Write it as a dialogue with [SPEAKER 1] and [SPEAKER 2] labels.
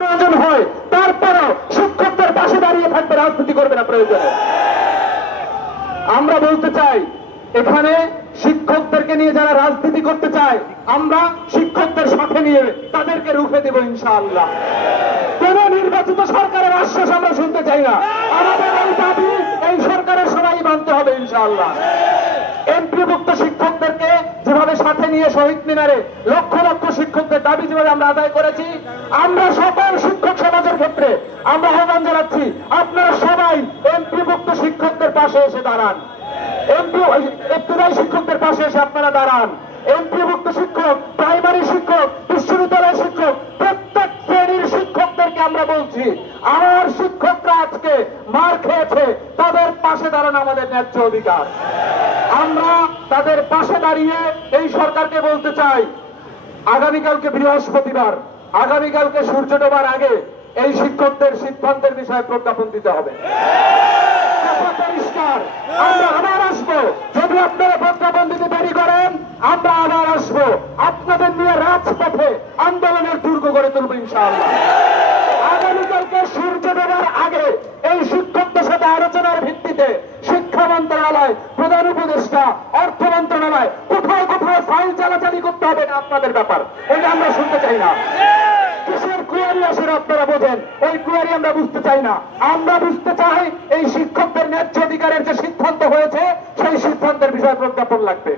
[SPEAKER 1] প্রয়োজন হয়, তারপরও শিক্ষকদের পাশে দাঁড়িয়ে থাকবে রাজনীতি করবে না প্রয়োজনে। আমরা বলতে চাই, এখানে শিক্ষকদেরকে নিয়ে যারা রাজনীতি করতে চায়, আমরা শিক্ষকদের সাথে নিয়ে তাদেরকে রুখে দেব ইনশাআল্লাহ। কোন নির্বাচিত সরকারের আশ্বাস আমরা শুনতে চাই না। আমাদের এই দাবি, এই সরকারের সবাই মানতে হবে ইনশাআল্লাহ এমপিভুক্ত শিক্ষকদেরকে যেভাবে সাথে নিয়ে শহীদ মিনারে লক্ষ লক্ষ শিক্ষকদের দাবি যেভাবে আমরা আদায় করেছি, আমরা সকল শিক্ষক সমাজের ক্ষেত্রে আমরা আহ্বান জানাচ্ছি, আপনারা সবাই এমপিভুক্ত শিক্ষকদের পাশে এসে দাঁড়ান। এমপি ইবতদায়ী শিক্ষকদের পাশে এসে আপনারা দাঁড়ান। এমপিভুক্ত শিক্ষক, প্রাইমারি শিক্ষক, বিশ্ববিদ্যালয় শিক্ষক, প্রত্যেক শ্রেণির শিক্ষকদেরকে আমরা বলছি, আমার শিক্ষকরা আজকে মার খেয়েছে, তাদের পাশে দাঁড়ানো আমাদের ন্যায্য অধিকার। আমরা তাদের পাশে দাঁড়িয়ে এই সরকারকে বলতে চাই, আগামীকালকে বৃহস্পতিবার, আগামীকালকে সূর্য ডোবার আগে এই শিক্ষকদের সিদ্ধান্তের বিষয়ে প্রজ্ঞাপন দিতে হবে। আন্দোলনের দুর্গ করে তুলবো ইনশাআল্লাহ। আগামীকালকে সূর্য ডোবার আগে কোথায় চালাচালি করতে হবে না আপনাদের ব্যাপার। এটা আমরা শুনতে চাই না। কিসের কুয়ারি আসেন আপনারা বোঝেন? ওই কুয়ারি আমরা বুঝতে চাই না। আমরা বুঝতে চাই এই শিক্ষকদের ন্যায্য অধিকারের যে সিদ্ধান্ত হয়েছে, সেই সিদ্ধান্তের বিষয়ে প্রজ্ঞাপন লাগবে।